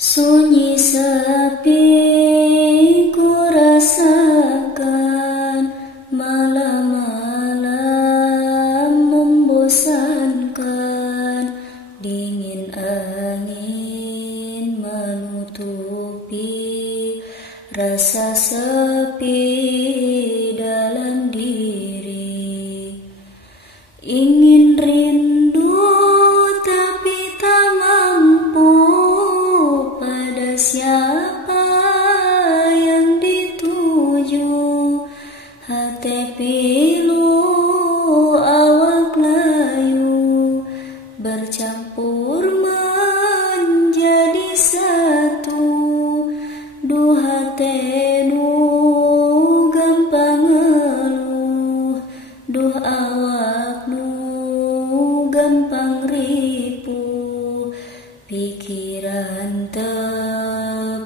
Sunyi sepi ku rasakan, malam-malam membosankan, dingin angin menutupi rasa sepi dalam diri. Ingin rindu tapi tak mampu, pada siapa yang dituju. Hati pilu awak layu, bercampur menjadi satu. Duh hati nu gampang ngeluh, duh awak nu gampang ripuh. Pikiran tepararugu,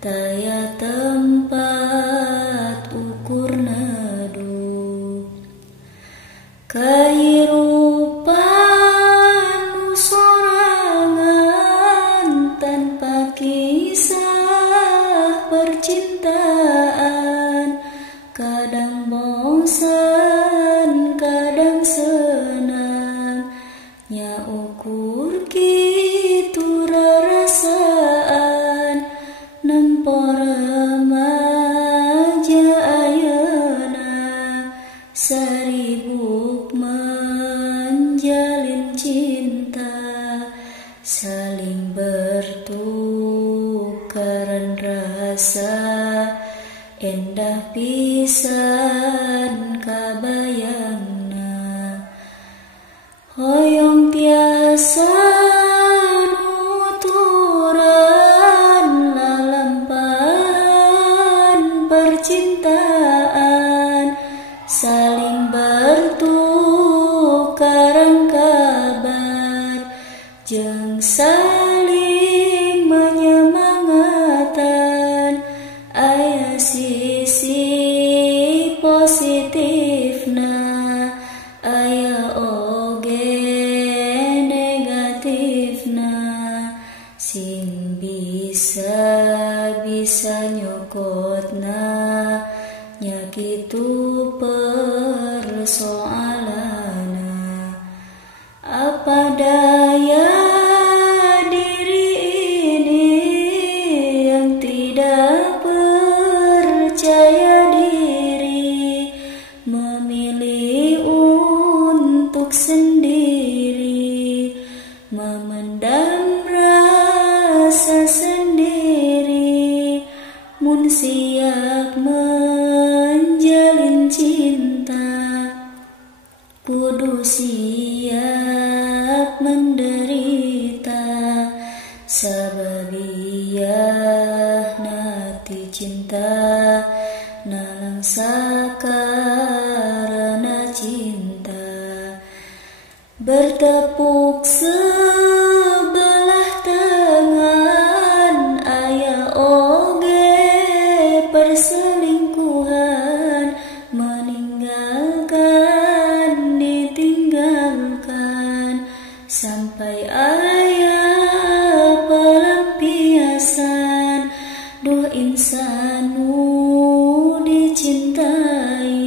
taya tempat ukur nadu. Kehidupan nu sorangan, tanpa kisah percintaan. Kadang bosan, kadang senang, nya ukur kitu rarasaan. Nempo remaja ayeuna, saribuk menjalin cinta. Saling bertukaran rasa, endah pisan kabayangna. Hoyong tiasa nuturan, lalampahan percintaan. Saling bertukaran kabar, jeung saling menyemangatan. Aya sisi positifna, aya oge negatifna. Sing bisa nyokotna, nya kitu persoalana. Apa daya diri ini yang tidak percaya diri, memilih untuk sendiri, memendam rasa sendiri. Mun siap menjalin cinta, kudu siap menderita. Sababiyah nati cinta, nalang sakarana cinta. Bertepuk sebelah tangan, aya oge perselingkuhan. Meninggalkan, ditinggalkan, sampai aya pelampiasan. Duh insan nu dicintai,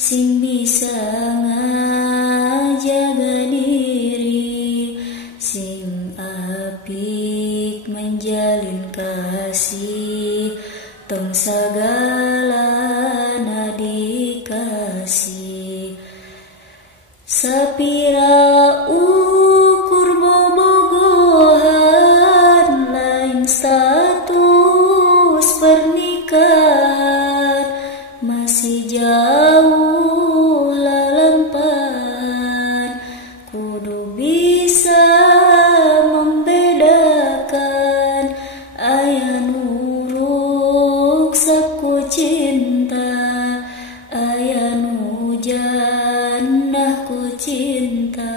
sing bisa ngajaga diri, sing apik menjalin kasih, tong sagalana dikasih. Sapira ukur bobogohan, lain status pernikahan. Masih jauh lalampahan, kudu bisa membedakan. Aya nu saku cinta, aya nu jannah ku cinta.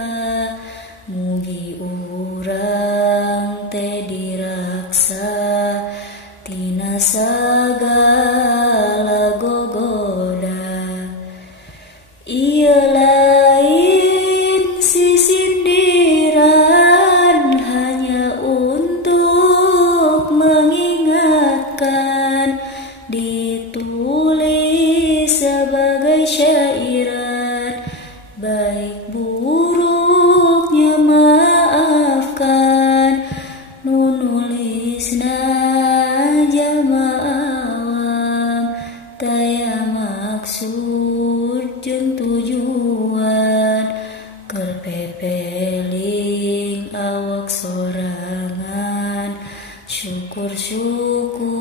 Mugi urang teh diraksa tina sagala gogoda. Ieu lain si sindiran syukur-syukur